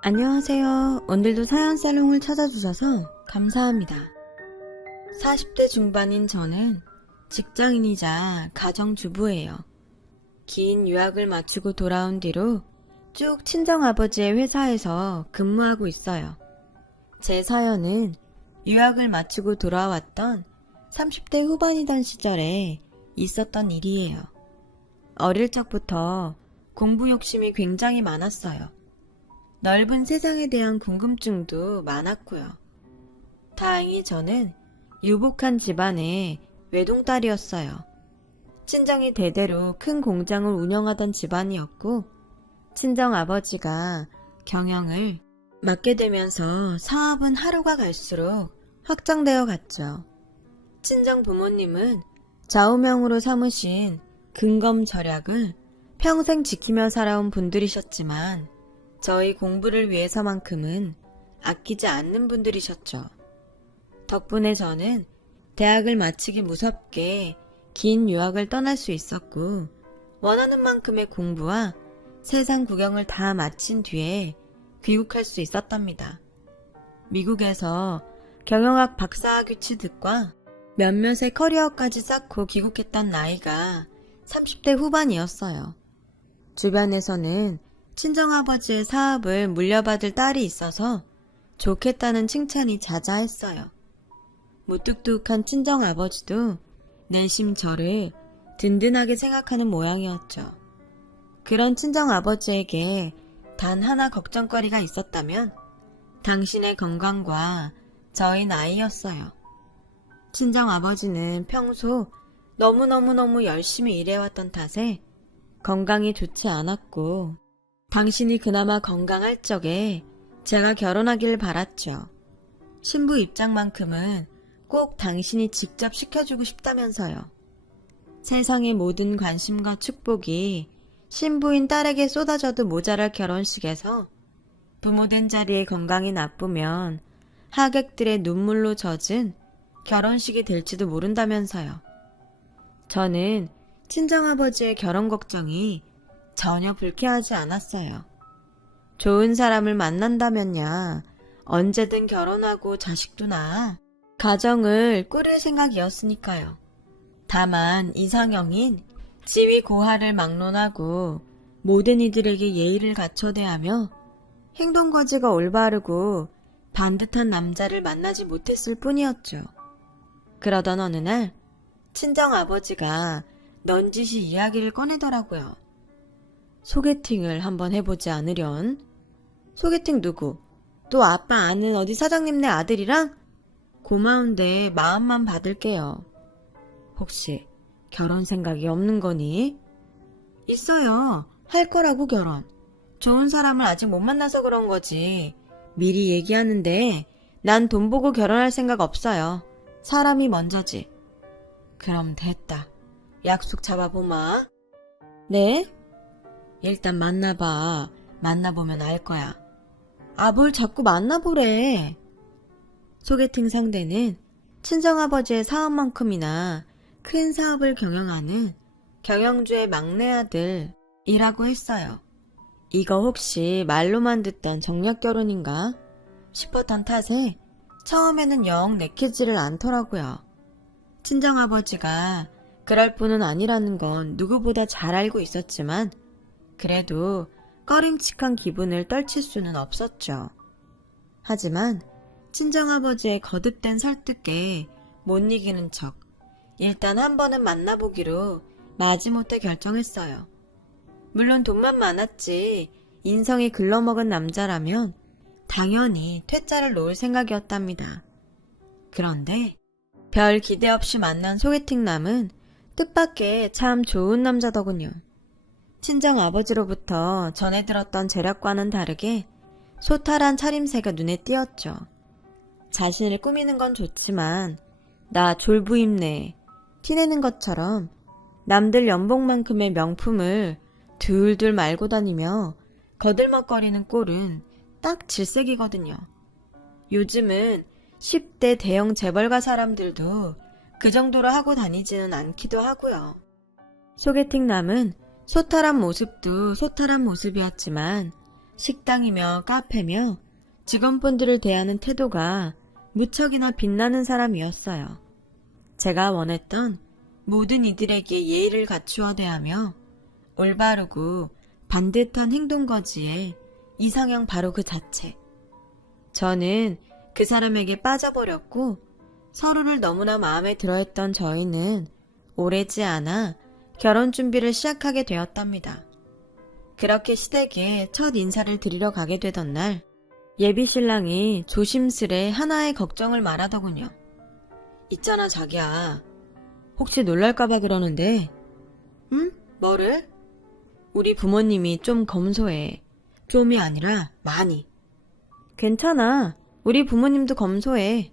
안녕하세요. 오늘도 사연살롱을 찾아주셔서 감사합니다. 40대 중반인 저는 직장인이자 가정주부예요. 긴 유학을 마치고 돌아온 뒤로 쭉 친정아버지의 회사에서 근무하고 있어요. 제 사연은 유학을 마치고 돌아왔던 30대 후반이던 시절에 있었던 일이에요. 어릴 적부터 공부 욕심이 굉장히 많았어요. 넓은 세상에 대한 궁금증도 많았고요. 다행히 저는 유복한 집안의 외동딸이었어요. 친정이 대대로 큰 공장을 운영하던 집안이었고 친정 아버지가 경영을 맡게 되면서 사업은 하루가 갈수록 확장되어 갔죠. 친정 부모님은 좌우명으로 삼으신 근검절약을 평생 지키며 살아온 분들이셨지만 저희 공부를 위해서만큼은 아끼지 않는 분들이셨죠. 덕분에 저는 대학을 마치기 무섭게 긴 유학을 떠날 수 있었고 원하는 만큼의 공부와 세상 구경을 다 마친 뒤에 귀국할 수 있었답니다. 미국에서 경영학 박사학위 취득과 몇몇의 커리어까지 쌓고 귀국했던 나이가 30대 후반이었어요. 주변에서는 친정아버지의 사업을 물려받을 딸이 있어서 좋겠다는 칭찬이 자자했어요. 무뚝뚝한 친정아버지도 내심 저를 든든하게 생각하는 모양이었죠. 그런 친정아버지에게 단 하나 걱정거리가 있었다면 당신의 건강과 저희 나이였어요. 친정아버지는 평소 너무너무너무 열심히 일해왔던 탓에 건강이 좋지 않았고 당신이 그나마 건강할 적에 제가 결혼하길 바랐죠. 신부 입장만큼은 꼭 당신이 직접 시켜주고 싶다면서요. 세상의 모든 관심과 축복이 신부인 딸에게 쏟아져도 모자랄 결혼식에서 부모된 자리의 건강이 나쁘면 하객들의 눈물로 젖은 결혼식이 될지도 모른다면서요. 저는 친정아버지의 결혼 걱정이 전혀 불쾌하지 않았어요. 좋은 사람을 만난다면야 언제든 결혼하고 자식도 낳아 가정을 꾸릴 생각이었으니까요. 다만 이상형인 지위 고하를 막론하고 모든 이들에게 예의를 갖춰 대하며 행동거지가 올바르고 반듯한 남자를 만나지 못했을 뿐이었죠. 그러던 어느 날 친정아버지가 넌지시 이야기를 꺼내더라고요. 소개팅을 한번 해보지 않으련? 소개팅 누구? 또 아빠 아는 어디 사장님네 아들이랑? 고마운데 마음만 받을게요. 혹시 결혼 생각이 없는 거니? 있어요. 할 거라고 결혼. 좋은 사람을 아직 못 만나서 그런 거지. 미리 얘기하는데 난 돈 보고 결혼할 생각 없어요. 사람이 먼저지. 그럼 됐다. 약속 잡아보마. 네? 일단 만나봐. 만나보면 알 거야. 아, 뭘 자꾸 만나보래. 소개팅 상대는 친정아버지의 사업만큼이나 큰 사업을 경영하는 경영주의 막내 아들이라고 했어요. 이거 혹시 말로만 듣던 정략 결혼인가 싶었던 탓에 처음에는 영 내키지를 않더라고요. 친정아버지가 그럴 뿐은 아니라는 건 누구보다 잘 알고 있었지만 그래도 꺼림칙한 기분을 떨칠 수는 없었죠. 하지만 친정아버지의 거듭된 설득에 못 이기는 척 일단 한 번은 만나보기로 마지못해 결정했어요. 물론 돈만 많았지 인성이 글러먹은 남자라면 당연히 퇴짜를 놓을 생각이었답니다. 그런데 별 기대 없이 만난 소개팅남은 뜻밖의 참 좋은 남자더군요. 친정아버지로부터 전해 들었던 재력과는 다르게 소탈한 차림새가 눈에 띄었죠. 자신을 꾸미는 건 좋지만 나 졸부입네 티내는 것처럼 남들 연봉만큼의 명품을 둘둘 말고 다니며 거들먹거리는 꼴은 딱 질색이거든요. 요즘은 10대 대형 재벌가 사람들도 그 정도로 하고 다니지는 않기도 하고요. 소개팅남은 소탈한 모습도 소탈한 모습이었지만 식당이며 카페며 직원분들을 대하는 태도가 무척이나 빛나는 사람이었어요. 제가 원했던 모든 이들에게 예의를 갖추어 대하며 올바르고 반듯한 행동거지에 이상형 바로 그 자체. 저는 그 사람에게 빠져버렸고 서로를 너무나 마음에 들어했던 저희는 오래지 않아 결혼 준비를 시작하게 되었답니다. 그렇게 시댁에 첫 인사를 드리러 가게 되던 날 예비 신랑이 조심스레 하나의 걱정을 말하더군요. 있잖아 자기야. 혹시 놀랄까봐 그러는데 응? 뭐를? 우리 부모님이 좀 검소해. 좀이 아니라 많이. 괜찮아. 우리 부모님도 검소해.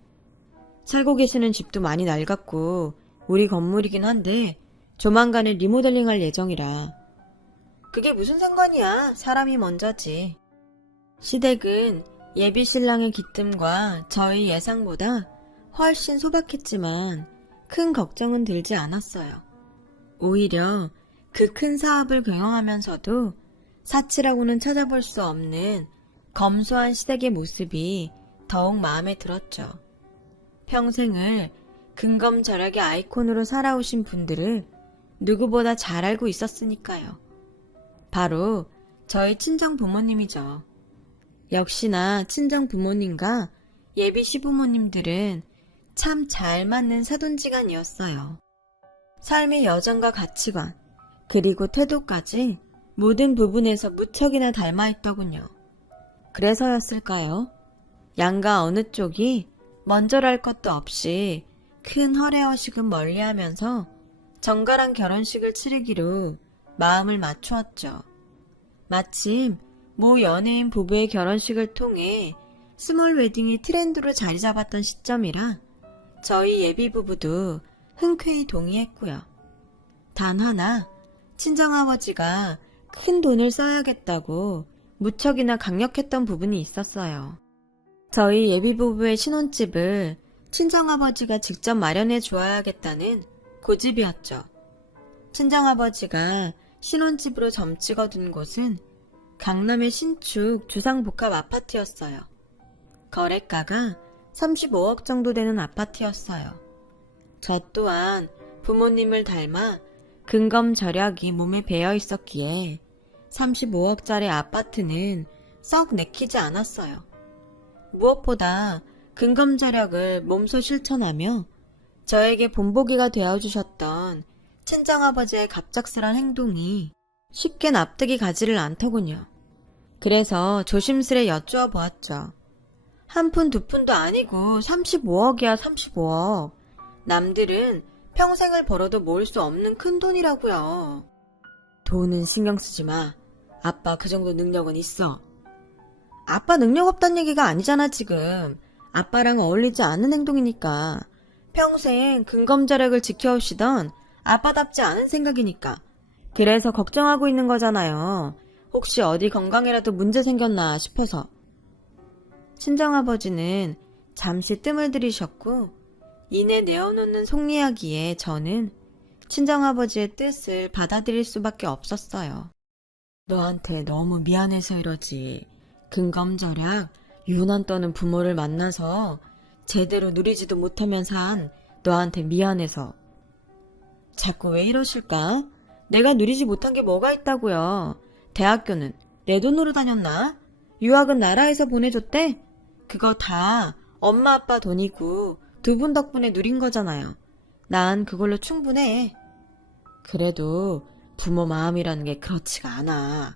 살고 계시는 집도 많이 낡았고 우리 건물이긴 한데 조만간에 리모델링할 예정이라. 그게 무슨 상관이야. 사람이 먼저지. 시댁은 예비 신랑의 기뜸과 저희 예상보다 훨씬 소박했지만 큰 걱정은 들지 않았어요. 오히려 그 큰 사업을 경영하면서도 사치라고는 찾아볼 수 없는 검소한 시댁의 모습이 더욱 마음에 들었죠. 평생을 근검절약의 아이콘으로 살아오신 분들을 누구보다 잘 알고 있었으니까요. 바로 저희 친정 부모님이죠. 역시나 친정 부모님과 예비 시부모님들은 참 잘 맞는 사돈지간이었어요. 삶의 여정과 가치관, 그리고 태도까지 모든 부분에서 무척이나 닮아있더군요. 그래서였을까요? 양가 어느 쪽이 먼저랄 것도 없이 큰 허례허식은 멀리하면서 정갈한 결혼식을 치르기로 마음을 맞추었죠. 마침 모 연예인 부부의 결혼식을 통해 스몰 웨딩이 트렌드로 자리 잡았던 시점이라 저희 예비 부부도 흔쾌히 동의했고요. 단 하나, 친정아버지가 큰 돈을 써야겠다고 무척이나 강력했던 부분이 있었어요. 저희 예비 부부의 신혼집을 친정아버지가 직접 마련해 주어야겠다는 고집이었죠. 친정아버지가 신혼집으로 점 찍어둔 곳은 강남의 신축 주상복합 아파트였어요. 거래가가 35억 정도 되는 아파트였어요. 저 또한 부모님을 닮아 근검절약이 몸에 배어 있었기에 35억짜리 아파트는 썩 내키지 않았어요. 무엇보다 근검절약을 몸소 실천하며 저에게 본보기가 되어주셨던 친정아버지의 갑작스런 행동이 쉽게 납득이 가지를 않더군요. 그래서 조심스레 여쭈어 보았죠. 한 푼 두 푼도 아니고 35억이야 35억. 남들은 평생을 벌어도 모을 수 없는 큰 돈이라고요. 돈은 신경 쓰지 마. 아빠 그 정도 능력은 있어. 아빠 능력 없단 얘기가 아니잖아 지금. 아빠랑 어울리지 않는 행동이니까. 평생 근검절약을 지켜오시던 아빠답지 않은 생각이니까. 그래서 걱정하고 있는 거잖아요. 혹시 어디 건강에라도 문제 생겼나 싶어서. 친정아버지는 잠시 뜸을 들이셨고 이내 내어놓는 속이야기에 저는 친정아버지의 뜻을 받아들일 수밖에 없었어요. 너한테 너무 미안해서 이러지. 근검절약, 유난 떠는 부모를 만나서 제대로 누리지도 못하면서 한 너한테 미안해서. 자꾸 왜 이러실까? 내가 누리지 못한 게 뭐가 있다고요. 대학교는 내 돈으로 다녔나? 유학은 나라에서 보내줬대? 그거 다 엄마 아빠 돈이고 두 분 덕분에 누린 거잖아요. 난 그걸로 충분해. 그래도 부모 마음이라는 게 그렇지가 않아.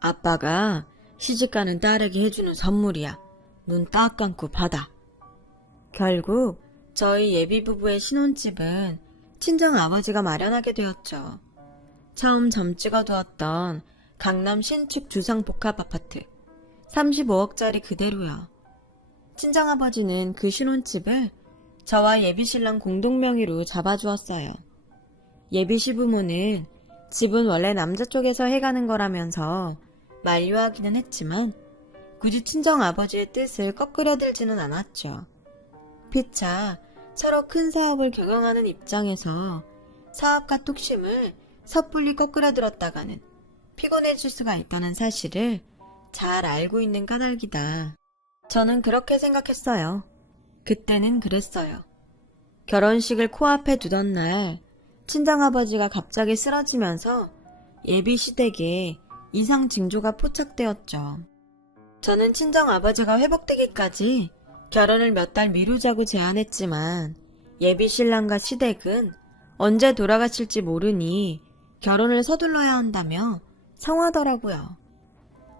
아빠가 시집가는 딸에게 해주는 선물이야. 눈 딱 감고 받아. 결국 저희 예비 부부의 신혼집은 친정 아버지가 마련하게 되었죠. 처음 점 찍어두었던 강남 신축 주상복합 아파트 35억짜리 그대로요. 친정아버지는 그 신혼집을 저와 예비신랑 공동명의로 잡아주었어요. 예비시부모는 집은 원래 남자 쪽에서 해가는 거라면서 만류하기는 했지만 굳이 친정아버지의 뜻을 거꾸려 들지는 않았죠. 피차 서로 큰 사업을 경영하는 입장에서 사업과 뚝심을 섣불리 거꾸려 들었다가는 피곤해질 수가 있다는 사실을 잘 알고 있는 까닭이다. 저는 그렇게 생각했어요. 그때는 그랬어요. 결혼식을 코앞에 두던 날 친정아버지가 갑자기 쓰러지면서 예비 시댁에 이상 징조가 포착되었죠. 저는 친정아버지가 회복되기까지 결혼을 몇 달 미루자고 제안했지만 예비 신랑과 시댁은 언제 돌아가실지 모르니 결혼을 서둘러야 한다며 성하더라고요.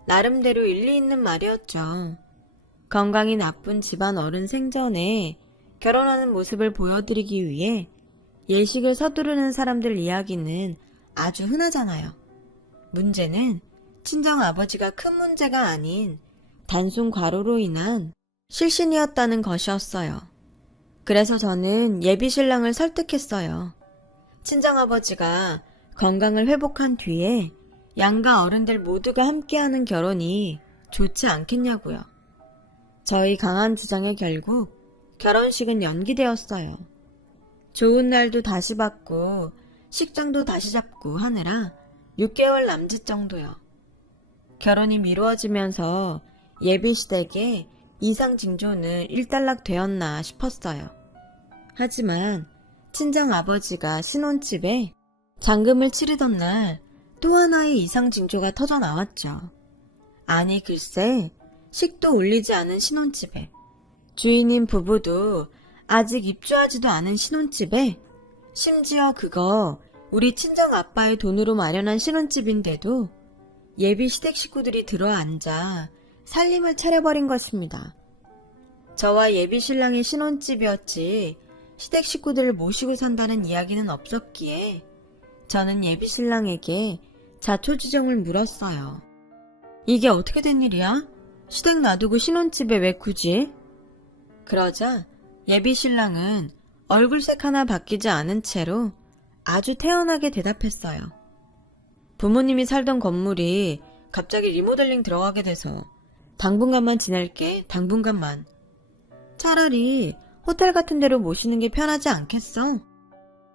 나름대로 일리 있는 말이었죠. 건강이 나쁜 집안 어른 생전에 결혼하는 모습을 보여드리기 위해 예식을 서두르는 사람들 이야기는 아주 흔하잖아요. 문제는 친정아버지가 큰 문제가 아닌 단순 과로로 인한 실신이었다는 것이었어요. 그래서 저는 예비 신랑을 설득했어요. 친정아버지가 건강을 회복한 뒤에 양가 어른들 모두가 함께하는 결혼이 좋지 않겠냐고요. 저희 강한 주장에 결국 결혼식은 연기되었어요. 좋은 날도 다시 받고 식장도 다시 잡고 하느라 6개월 남짓 정도요. 결혼이 미루어지면서 예비 시댁에 이상 징조는 일단락 되었나 싶었어요. 하지만 친정 아버지가 신혼집에 잔금을 치르던 날 또 하나의 이상 징조가 터져 나왔죠. 아니 글쎄 식도 올리지 않은 신혼집에 주인인 부부도 아직 입주하지도 않은 신혼집에 심지어 그거 우리 친정 아빠의 돈으로 마련한 신혼집인데도 예비 시댁 식구들이 들어앉아 살림을 차려버린 것입니다. 저와 예비 신랑의 신혼집이었지 시댁 식구들을 모시고 산다는 이야기는 없었기에 저는 예비 신랑에게 자초지종을 물었어요. 이게 어떻게 된 일이야? 시댁 놔두고 신혼집에 왜 굳이? 그러자 예비 신랑은 얼굴색 하나 바뀌지 않은 채로 아주 태연하게 대답했어요. 부모님이 살던 건물이 갑자기 리모델링 들어가게 돼서 당분간만 지낼게, 당분간만. 차라리 호텔 같은 데로 모시는 게 편하지 않겠어?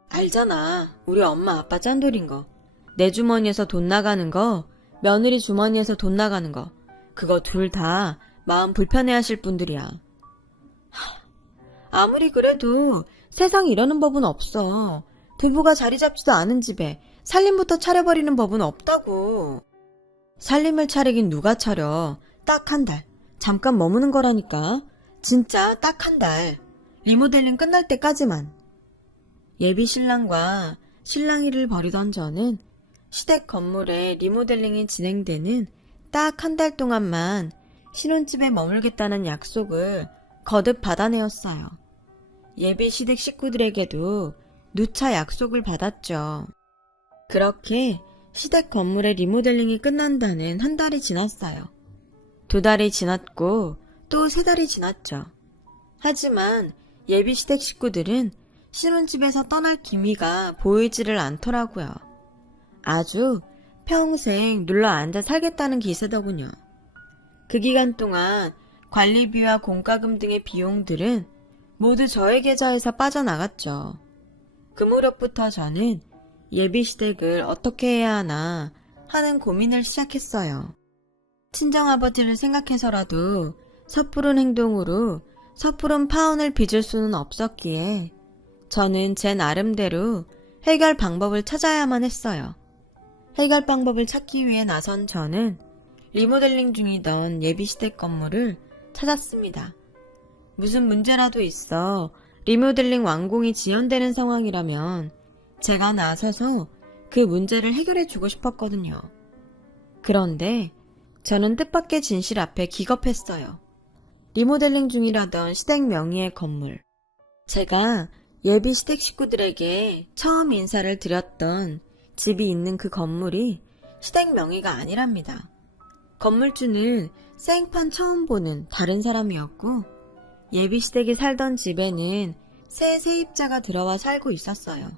알잖아. 우리 엄마 아빠 짠돌인 거. 내 주머니에서 돈 나가는 거, 며느리 주머니에서 돈 나가는 거. 그거 둘 다 마음 불편해하실 분들이야. 아무리 그래도 세상 이러는 법은 없어. 부부가 자리 잡지도 않은 집에 살림부터 차려버리는 법은 없다고. 살림을 차리긴 누가 차려. 딱 한 달. 잠깐 머무는 거라니까. 진짜 딱 한 달. 리모델링 끝날 때까지만. 예비 신랑과 신랑이를 벌이던 저는 시댁 건물에 리모델링이 진행되는 딱 한 달 동안만 신혼집에 머물겠다는 약속을 거듭 받아내었어요. 예비 시댁 식구들에게도 누차 약속을 받았죠. 그렇게 시댁 건물의 리모델링이 끝난다는 한 달이 지났어요. 2달이 지났고 또 3달이 지났죠. 하지만 예비 시댁 식구들은 신혼집에서 떠날 기미가 보이지를 않더라고요. 아주 평생 눌러 앉아 살겠다는 기세더군요. 그 기간 동안 관리비와 공과금 등의 비용들은 모두 저의 계좌에서 빠져나갔죠. 그 무렵부터 저는 예비 시댁을 어떻게 해야 하나 하는 고민을 시작했어요. 친정아버지를 생각해서라도 섣부른 행동으로 섣부른 파혼을 빚을 수는 없었기에 저는 제 나름대로 해결 방법을 찾아야만 했어요. 해결 방법을 찾기 위해 나선 저는 리모델링 중이던 예비시댁 건물을 찾았습니다. 무슨 문제라도 있어 리모델링 완공이 지연되는 상황이라면 제가 나서서 그 문제를 해결해 주고 싶었거든요. 그런데 저는 뜻밖의 진실 앞에 기겁했어요. 리모델링 중이라던 시댁 명의의 건물. 제가 예비 시댁 식구들에게 처음 인사를 드렸던 집이 있는 그 건물이 시댁 명의가 아니랍니다. 건물주는 생판 처음 보는 다른 사람이었고 예비 시댁이 살던 집에는 새 세입자가 들어와 살고 있었어요.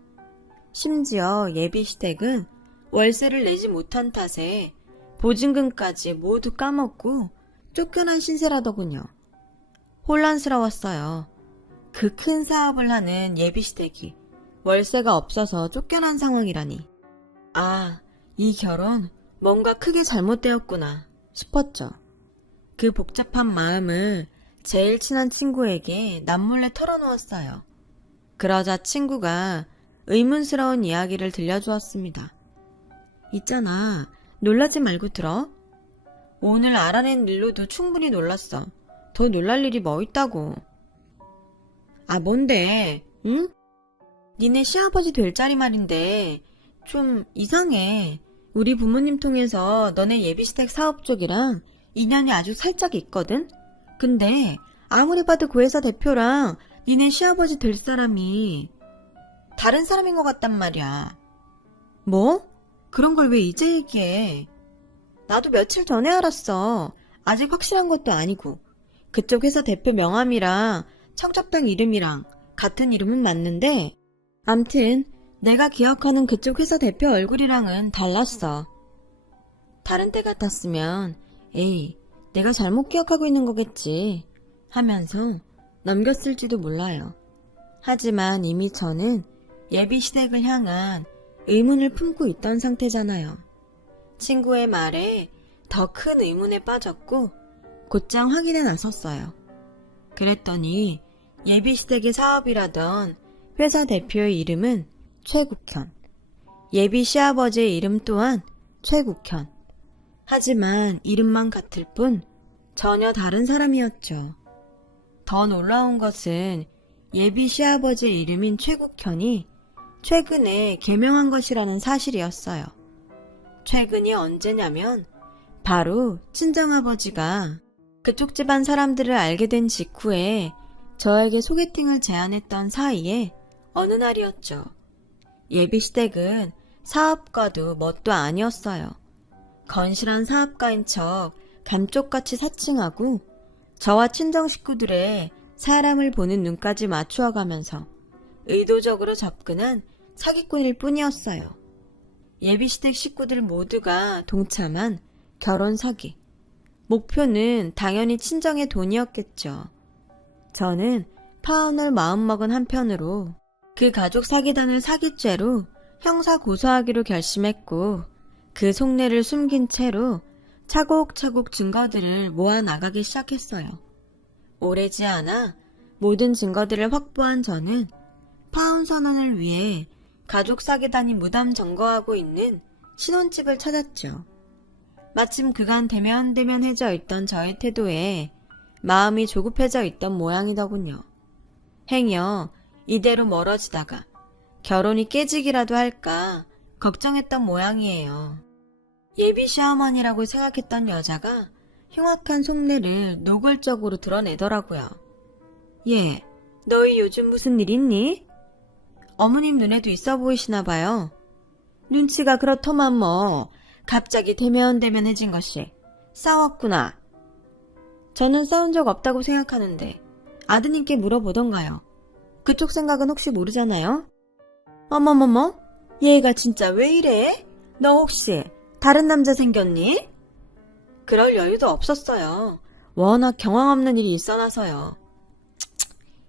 심지어 예비 시댁은 월세를 내지 못한 탓에 보증금까지 모두 까먹고 쫓겨난 신세라더군요. 혼란스러웠어요. 그 큰 사업을 하는 예비 시댁이 월세가 없어서 쫓겨난 상황이라니. 아, 이 결혼 뭔가 크게 잘못되었구나 싶었죠. 그 복잡한 마음을 제일 친한 친구에게 남몰래 털어놓았어요. 그러자 친구가 의문스러운 이야기를 들려주었습니다. 있잖아, 놀라지 말고 들어. 오늘 알아낸 일로도 충분히 놀랐어. 더 놀랄 일이 뭐 있다고. 아, 뭔데? 응? 니네 시아버지 될 자리 말인데 좀 이상해. 우리 부모님 통해서 너네 예비시댁 사업 쪽이랑 인연이 아주 살짝 있거든? 근데 아무리 봐도 그 회사 대표랑 니네 시아버지 될 사람이 다른 사람인 것 같단 말이야. 뭐? 그런 걸 왜 이제 얘기해? 나도 며칠 전에 알았어. 아직 확실한 것도 아니고. 그쪽 회사 대표 명함이랑 청첩장 이름이랑 같은 이름은 맞는데 암튼 내가 기억하는 그쪽 회사 대표 얼굴이랑은 달랐어. 다른 때 같았으면 에이, 내가 잘못 기억하고 있는 거겠지 하면서 넘겼을지도 몰라요. 하지만 이미 저는 예비 시댁을 향한 의문을 품고 있던 상태잖아요. 친구의 말에 더 큰 의문에 빠졌고 곧장 확인에 나섰어요. 그랬더니 예비 시댁의 사업이라던 회사 대표의 이름은 최국현, 예비 시아버지의 이름 또한 최국현. 하지만 이름만 같을 뿐 전혀 다른 사람이었죠. 더 놀라운 것은 예비 시아버지의 이름인 최국현이 최근에 개명한 것이라는 사실이었어요. 최근이 언제냐면 바로 친정아버지가 그쪽 집안 사람들을 알게 된 직후에 저에게 소개팅을 제안했던 사이에 어느 날이었죠. 예비시댁은 사업가도 뭣도 아니었어요. 건실한 사업가인 척 감쪽같이 사칭하고 저와 친정 식구들의 사람을 보는 눈까지 맞추어가면서 의도적으로 접근한 사기꾼일 뿐이었어요. 예비시댁 식구들 모두가 동참한 결혼 사기. 목표는 당연히 친정의 돈이었겠죠. 저는 파혼을 마음먹은 한편으로 그 가족 사기단을 사기죄로 형사 고소하기로 결심했고 그 속내를 숨긴 채로 차곡차곡 증거들을 모아 나가기 시작했어요. 오래지 않아 모든 증거들을 확보한 저는 파혼 선언을 위해 가족 사기단이 무담 점거하고 있는 신혼집을 찾았죠. 마침 그간 대면대면해져 있던 저의 태도에 마음이 조급해져 있던 모양이더군요. 행여 이대로 멀어지다가 결혼이 깨지기라도 할까 걱정했던 모양이에요. 예비 시어머니라고 생각했던 여자가 흉악한 속내를 노골적으로 드러내더라고요. 예, 너희 요즘 무슨 일 있니? 어머님 눈에도 있어 보이시나 봐요. 눈치가 그렇더만 뭐 갑자기 대면대면해진 것이 싸웠구나. 저는 싸운 적 없다고 생각하는데 아드님께 물어보던가요. 그쪽 생각은 혹시 모르잖아요? 어머머머, 얘가 진짜 왜 이래? 너 혹시 다른 남자 생겼니? 그럴 여유도 없었어요. 워낙 경황 없는 일이 있어나서요.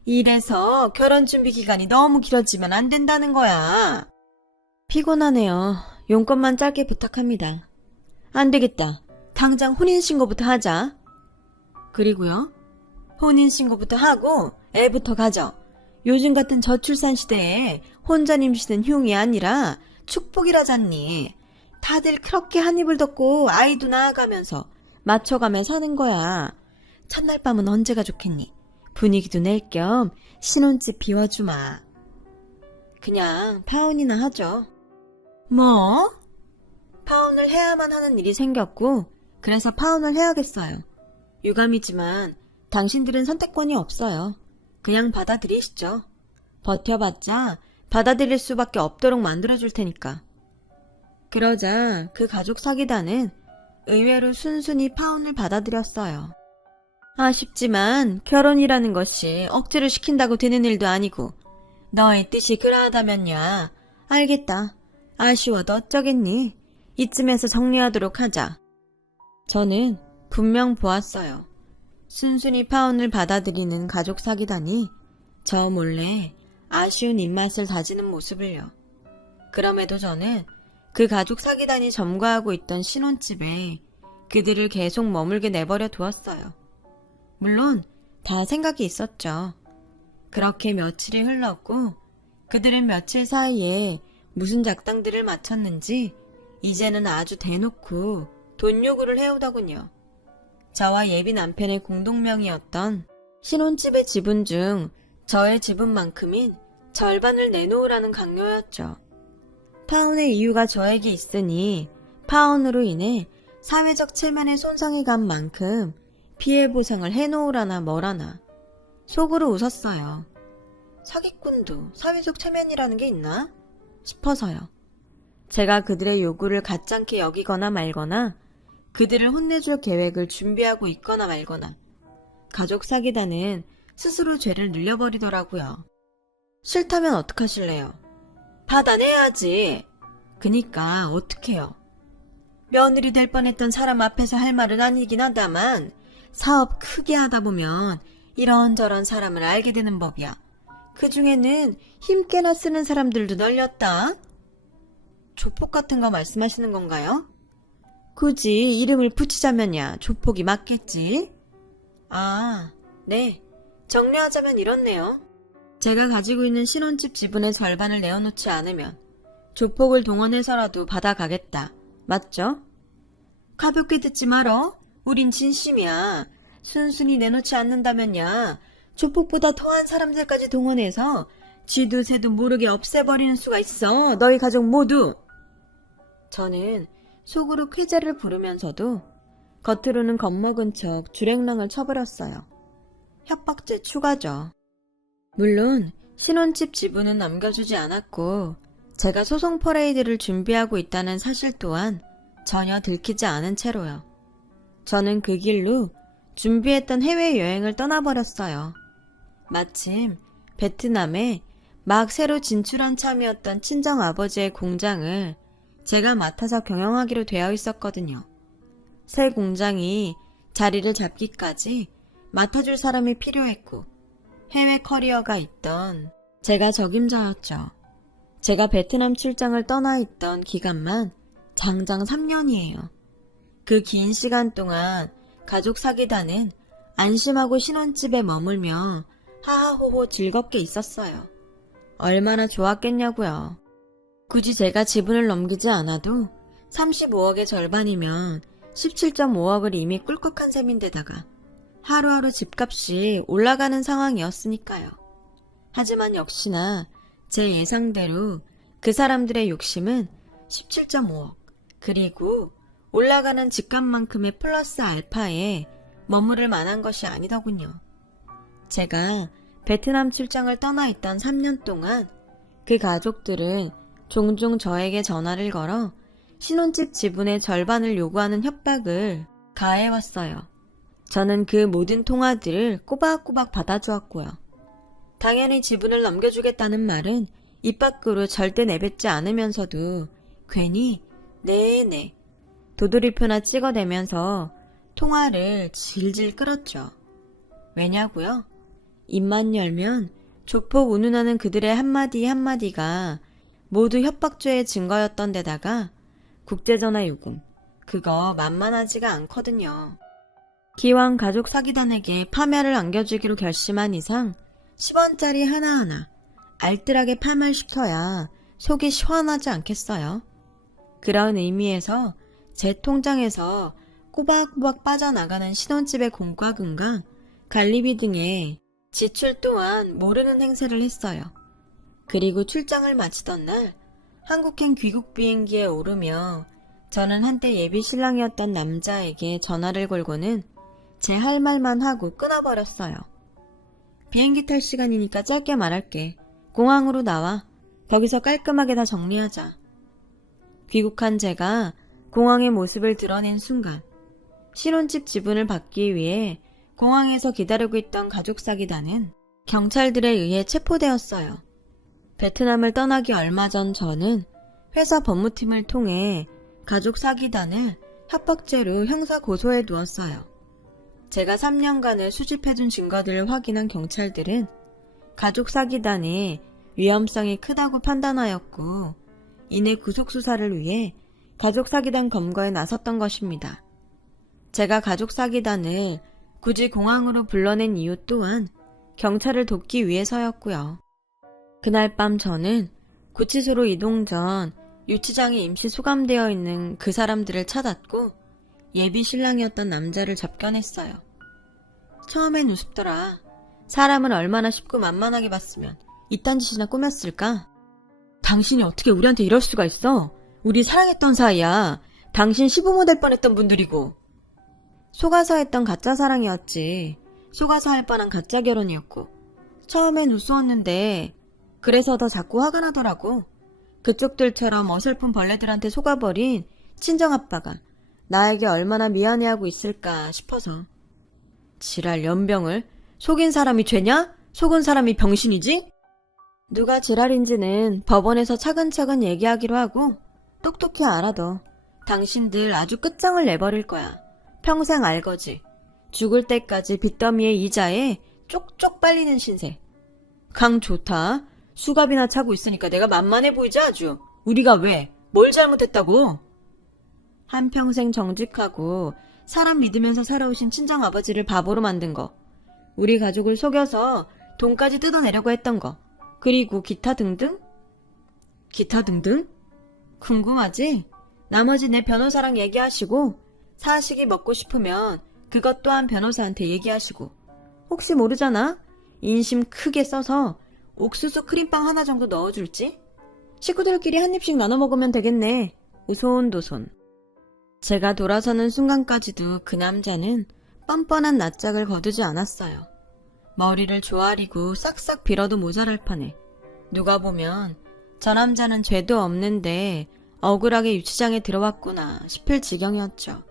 이래서 결혼 준비 기간이 너무 길어지면 안 된다는 거야. 피곤하네요. 용건만 짧게 부탁합니다. 안 되겠다. 당장 혼인신고부터 하자. 그리고요? 혼인신고부터 하고 애부터 가져. 요즘 같은 저출산 시대에 혼전 임신은 흉이 아니라 축복이라잖니. 다들 그렇게 한 입을 덮고 아이도 낳아가면서 맞춰가며 사는 거야. 첫날 밤은 언제가 좋겠니? 분위기도 낼 겸 신혼집 비워주마. 그냥 파혼이나 하죠. 뭐? 파혼을 해야만 하는 일이 생겼고 그래서 파혼을 해야겠어요. 유감이지만 당신들은 선택권이 없어요. 그냥 받아들이시죠. 버텨봤자 받아들일 수밖에 없도록 만들어줄 테니까. 그러자 그 가족 사기단은 의외로 순순히 파혼을 받아들였어요. 아쉽지만 결혼이라는 것이 억지로 시킨다고 되는 일도 아니고 너의 뜻이 그러하다면야. 알겠다. 아쉬워도 어쩌겠니. 이쯤에서 정리하도록 하자. 저는 분명 보았어요. 순순히 파혼을 받아들이는 가족 사기단이 저 몰래 아쉬운 입맛을 다지는 모습을요. 그럼에도 저는 그 가족 사기단이 점거하고 있던 신혼집에 그들을 계속 머물게 내버려 두었어요. 물론 다 생각이 있었죠. 그렇게 며칠이 흘렀고 그들은 며칠 사이에 무슨 작당들을 마쳤는지 이제는 아주 대놓고 돈 요구를 해오더군요. 저와 예비 남편의 공동명의였던 신혼집의 지분 중 저의 지분만큼인 절반을 내놓으라는 강요였죠. 파혼의 이유가 저에게 있으니 파혼으로 인해 사회적 체면에 손상이 간 만큼 피해 보상을 해놓으라나 뭐라나. 속으로 웃었어요. 사기꾼도 사회적 체면이라는 게 있나? 싶어서요. 제가 그들의 요구를 가짜게 여기거나 말거나 그들을 혼내줄 계획을 준비하고 있거나 말거나 가족 사기단은 스스로 죄를 늘려버리더라고요. 싫다면 어떡하실래요? 받아내야지. 그니까 어떡해요. 며느리 될 뻔했던 사람 앞에서 할 말은 아니긴 하다만 사업 크게 하다 보면 이런저런 사람을 알게 되는 법이야. 그중에는 힘께나 쓰는 사람들도 널렸다. 조폭 같은 거 말씀하시는 건가요? 굳이 이름을 붙이자면야 조폭이 맞겠지. 아, 네. 정리하자면 이렇네요. 제가 가지고 있는 신혼집 지분의 절반을 내어놓지 않으면 조폭을 동원해서라도 받아가겠다. 맞죠? 가볍게 듣지 말어. 우린 진심이야. 순순히 내놓지 않는다면야 조폭보다 더한 사람들까지 동원해서 쥐도 새도 모르게 없애버리는 수가 있어. 너희 가족 모두. 저는 속으로 쾌재를 부르면서도 겉으로는 겁먹은 척 주랭랑을 쳐버렸어요. 협박죄 추가죠. 물론 신혼집 지분은 남겨주지 않았고 제가 소송 퍼레이드를 준비하고 있다는 사실 또한 전혀 들키지 않은 채로요. 저는 그 길로 준비했던 해외여행을 떠나버렸어요. 마침 베트남에 막 새로 진출한 참이었던 친정아버지의 공장을 제가 맡아서 경영하기로 되어 있었거든요. 새 공장이 자리를 잡기까지 맡아줄 사람이 필요했고 해외 커리어가 있던 제가 적임자였죠. 제가 베트남 출장을 떠나 있던 기간만 장장 3년이에요. 그 긴 시간 동안 가족 사기단은 안심하고 신혼집에 머물며 하하호호 즐겁게 있었어요. 얼마나 좋았겠냐고요. 굳이 제가 지분을 넘기지 않아도 35억의 절반이면 17.5억을 이미 꿀꺽한 셈인데다가 하루하루 집값이 올라가는 상황이었으니까요. 하지만 역시나 제 예상대로 그 사람들의 욕심은 17.5억 그리고 올라가는 집값만큼의 플러스 알파에 머무를 만한 것이 아니더군요. 제가 베트남 출장을 떠나 있던 3년 동안 그 가족들은 종종 저에게 전화를 걸어 신혼집 지분의 절반을 요구하는 협박을 가해왔어요. 저는 그 모든 통화들을 꼬박꼬박 받아주었고요. 당연히 지분을 넘겨주겠다는 말은 입 밖으로 절대 내뱉지 않으면서도 괜히 네네 도돌이표나 찍어대면서 통화를 질질 끌었죠. 왜냐고요? 입만 열면 조폭 운운하는 그들의 한마디 한마디가 모두 협박죄의 증거였던 데다가 국제전화 요금, 그거 만만하지가 않거든요. 기왕 가족 사기단에게 파멸을 안겨주기로 결심한 이상 10원짜리 하나하나 알뜰하게 파멸시켜야 속이 시원하지 않겠어요? 그런 의미에서 제 통장에서 꼬박꼬박 빠져나가는 신혼집의 공과금과 관리비 등의 지출 또한 모르는 행세를 했어요. 그리고 출장을 마치던 날 한국행 귀국 비행기에 오르며 저는 한때 예비 신랑이었던 남자에게 전화를 걸고는 제 할 말만 하고 끊어버렸어요. 비행기 탈 시간이니까 짧게 말할게. 공항으로 나와. 거기서 깔끔하게 다 정리하자. 귀국한 제가 공항의 모습을 드러낸 순간 신혼집 지분을 받기 위해 공항에서 기다리고 있던 가족 사기단은 경찰들에 의해 체포되었어요. 베트남을 떠나기 얼마 전 저는 회사 법무팀을 통해 가족 사기단을 협박죄로 형사 고소해 두었어요. 제가 3년간을 수집해둔 증거들을 확인한 경찰들은 가족 사기단의 위험성이 크다고 판단하였고 이내 구속수사를 위해 가족사기단 검거에 나섰던 것입니다. 제가 가족사기단을 굳이 공항으로 불러낸 이유 또한 경찰을 돕기 위해서였고요. 그날 밤 저는 구치소로 이동 전 유치장에 임시 수감되어 있는 그 사람들을 찾았고 예비 신랑이었던 남자를 접견했어요. 처음엔 우습더라. 사람을 얼마나 쉽고 만만하게 봤으면 이딴 짓이나 꾸몄을까? 당신이 어떻게 우리한테 이럴 수가 있어? 우리 사랑했던 사이야. 당신 시부모 될 뻔했던 분들이고. 속아서 했던 가짜 사랑이었지. 속아서 할 뻔한 가짜 결혼이었고. 처음엔 우스웠는데 그래서 더 자꾸 화가 나더라고. 그쪽들처럼 어설픈 벌레들한테 속아버린 친정아빠가 나에게 얼마나 미안해하고 있을까 싶어서. 지랄 연병을. 속인 사람이 죄냐? 속은 사람이 병신이지? 누가 지랄인지는 법원에서 차근차근 얘기하기로 하고 똑똑히 알아도 당신들 아주 끝장을 내버릴 거야. 평생 알거지. 죽을 때까지 빚더미의 이자에 쪽쪽 빨리는 신세. 강 좋다. 수갑이나 차고 있으니까 내가 만만해 보이지 아주. 우리가 왜? 뭘 잘못했다고? 한평생 정직하고 사람 믿으면서 살아오신 친정아버지를 바보로 만든 거. 우리 가족을 속여서 돈까지 뜯어내려고 했던 거. 그리고 기타 등등? 기타 등등? 궁금하지? 나머지 내 변호사랑 얘기하시고 사식이 먹고 싶으면 그것 또한 변호사한테 얘기하시고 혹시 모르잖아? 인심 크게 써서 옥수수 크림빵 하나 정도 넣어줄지? 식구들끼리 한 입씩 나눠 먹으면 되겠네. 오손도손. 제가 돌아서는 순간까지도 그 남자는 뻔뻔한 낯짝을 거두지 않았어요. 머리를 조아리고 싹싹 빌어도 모자랄 판에 누가 보면 저 남자는 죄도 없는데 억울하게 유치장에 들어왔구나 싶을 지경이었죠.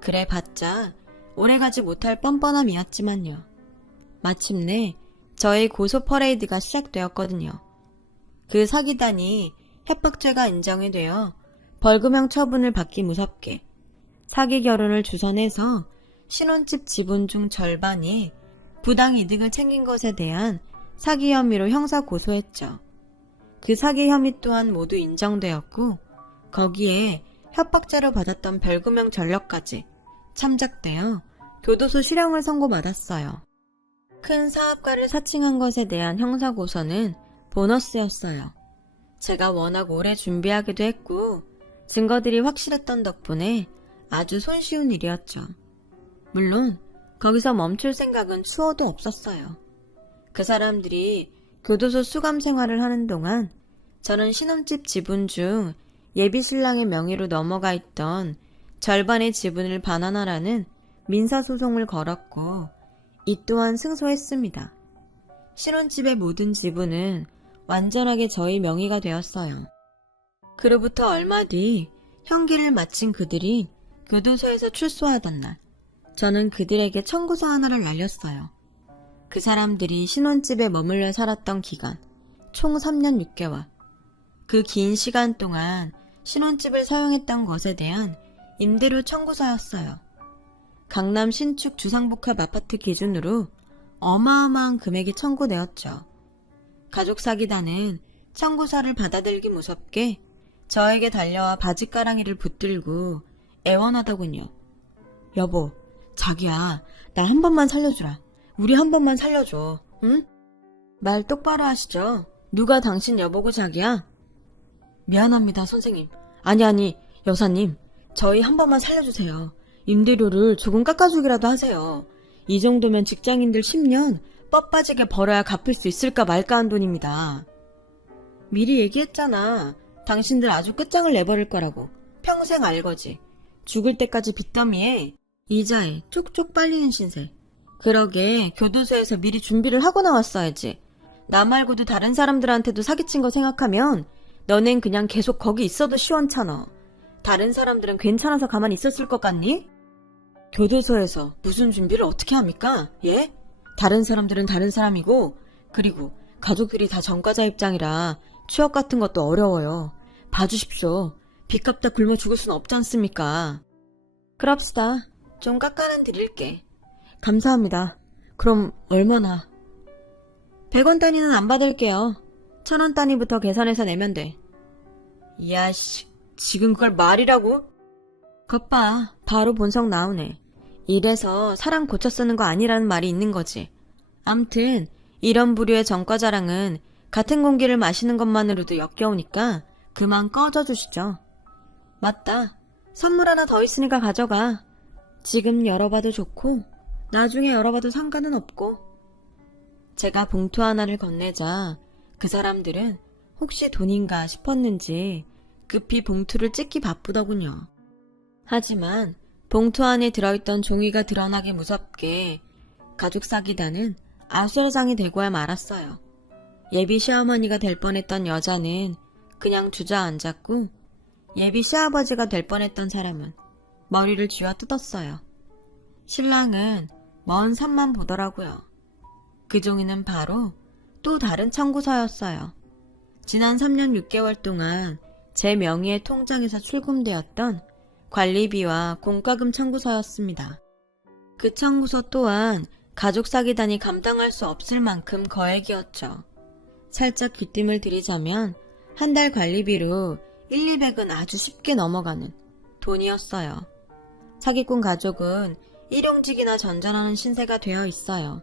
그래 봤자 오래가지 못할 뻔뻔함이었지만요. 마침내 저의 고소 퍼레이드가 시작되었거든요. 그 사기단이 협박죄가 인정이 되어 벌금형 처분을 받기 무섭게 사기 결혼을 주선해서 신혼집 지분 중 절반이 부당 이득을 챙긴 것에 대한 사기 혐의로 형사 고소했죠. 그 사기 혐의 또한 모두 인정되었고 거기에 협박죄로 받았던 벌금형 전력까지 참작되어 교도소 실형을 선고받았어요. 큰 사업가를 사칭한 것에 대한 형사 고소는 보너스였어요. 제가 워낙 오래 준비하기도 했고 증거들이 확실했던 덕분에 아주 손쉬운 일이었죠. 물론 거기서 멈출 생각은 추호도 없었어요. 그 사람들이 교도소 수감 생활을 하는 동안 저는 신혼집 지분 중 예비 신랑의 명의로 넘어가 있던 절반의 지분을 반환하라는 민사소송을 걸었고 이 또한 승소했습니다. 신혼집의 모든 지분은 완전하게 저희 명의가 되었어요. 그로부터 얼마 뒤 형기를 마친 그들이 교도소에서 출소하던 날 저는 그들에게 청구서 하나를 날렸어요. 그 사람들이 신혼집에 머물러 살았던 기간 총 3년 6개월. 그 긴 시간 동안 신혼집을 사용했던 것에 대한 임대료 청구서였어요. 강남 신축 주상복합 아파트 기준으로 어마어마한 금액이 청구되었죠. 가족사기단은 청구서를 받아들기 무섭게 저에게 달려와 바짓가랑이를 붙들고 애원하더군요. 여보, 자기야, 나 한 번만 살려주라. 우리 한 번만 살려줘, 응? 말 똑바로 하시죠. 누가 당신 여보고 자기야? 미안합니다, 선생님. 아니, 여사님. 저희 한 번만 살려주세요. 임대료를 조금 깎아주기라도 하세요. 이 정도면 직장인들 10년 뻣빠지게 벌어야 갚을 수 있을까 말까 한 돈입니다. 미리 얘기했잖아. 당신들 아주 끝장을 내버릴 거라고. 평생 알거지. 죽을 때까지 빚더미에 이자에 쪽쪽 빨리는 신세. 그러게 교도소에서 미리 준비를 하고 나왔어야지. 나 말고도 다른 사람들한테도 사기친 거 생각하면 너넨 그냥 계속 거기 있어도 시원찮아. 다른 사람들은 괜찮아서 가만히 있었을 것 같니? 교도소에서 무슨 준비를 어떻게 합니까? 예? 다른 사람들은 다른 사람이고 그리고 가족들이 다 전과자 입장이라 취업 같은 것도 어려워요. 봐주십시오. 빚 갚다 굶어 죽을 순 없지 않습니까? 그럽시다. 좀 깎아는 드릴게. 감사합니다. 그럼 얼마나? 100원 단위는 안 받을게요. 1000원 단위부터 계산해서 내면 돼. 야, 씨, 지금 그걸 말이라고? 겉봐, 바로 본성 나오네. 이래서 사람 고쳐 쓰는 거 아니라는 말이 있는 거지. 암튼 이런 부류의 전과 자랑은 같은 공기를 마시는 것만으로도 역겨우니까 그만 꺼져 주시죠. 맞다. 선물 하나 더 있으니까 가져가. 지금 열어봐도 좋고 나중에 열어봐도 상관은 없고. 제가 봉투 하나를 건네자 그 사람들은 혹시 돈인가 싶었는지 급히 봉투를 찢기 바쁘더군요. 하지만 봉투 안에 들어있던 종이가 드러나게 무섭게 가죽 사기단은 아수라장이 되고야 말았어요. 예비 시어머니가 될 뻔했던 여자는 그냥 주저앉았고 예비 시아버지가 될 뻔했던 사람은 머리를 쥐어 뜯었어요. 신랑은 먼 산만 보더라고요. 그 종이는 바로 또 다른 청구서였어요. 지난 3년 6개월 동안 제 명의의 통장에서 출금되었던 관리비와 공과금 청구서였습니다. 그 청구서 또한 가족 사기단이 감당할 수 없을 만큼 거액이었죠. 살짝 귀띔을 드리자면 한 달 관리비로 1, 200은 아주 쉽게 넘어가는 돈이었어요. 사기꾼 가족은 일용직이나 전전하는 신세가 되어 있어요.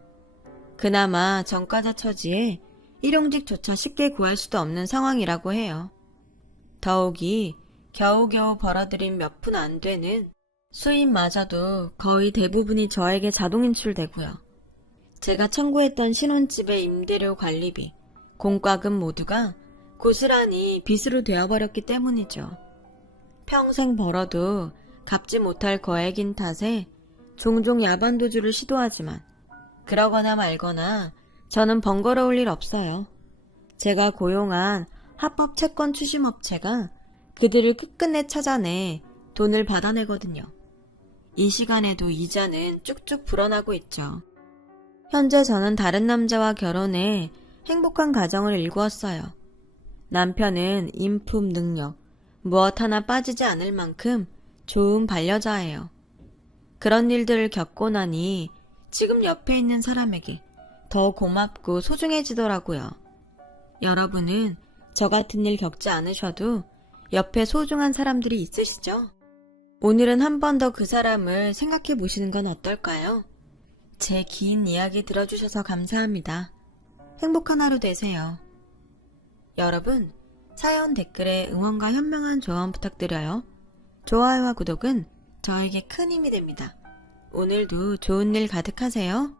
그나마 전과자 처지에 일용직조차 쉽게 구할 수도 없는 상황이라고 해요. 더욱이 겨우겨우 벌어들인 몇 푼 안 되는 수입마저도 거의 대부분이 저에게 자동 인출되고요. 제가 청구했던 신혼집의 임대료 관리비, 공과금 모두가 고스란히 빚으로 되어버렸기 때문이죠. 평생 벌어도 갚지 못할 거액인 탓에 종종 야반도주를 시도하지만 그러거나 말거나 저는 번거로울 일 없어요. 제가 고용한 합법 채권 추심업체가 그들을 끝끝내 찾아내 돈을 받아내거든요. 이 시간에도 이자는 쭉쭉 불어나고 있죠. 현재 저는 다른 남자와 결혼해 행복한 가정을 일구었어요. 남편은 인품, 능력, 무엇 하나 빠지지 않을 만큼 좋은 반려자예요. 그런 일들을 겪고 나니 지금 옆에 있는 사람에게 더 고맙고 소중해지더라고요. 여러분은 저 같은 일 겪지 않으셔도 옆에 소중한 사람들이 있으시죠? 오늘은 한 번 더 그 사람을 생각해 보시는 건 어떨까요? 제 긴 이야기 들어주셔서 감사합니다. 행복한 하루 되세요. 여러분, 사연 댓글에 응원과 현명한 조언 부탁드려요. 좋아요와 구독은 저에게 큰 힘이 됩니다. 오늘도 좋은 일 가득하세요.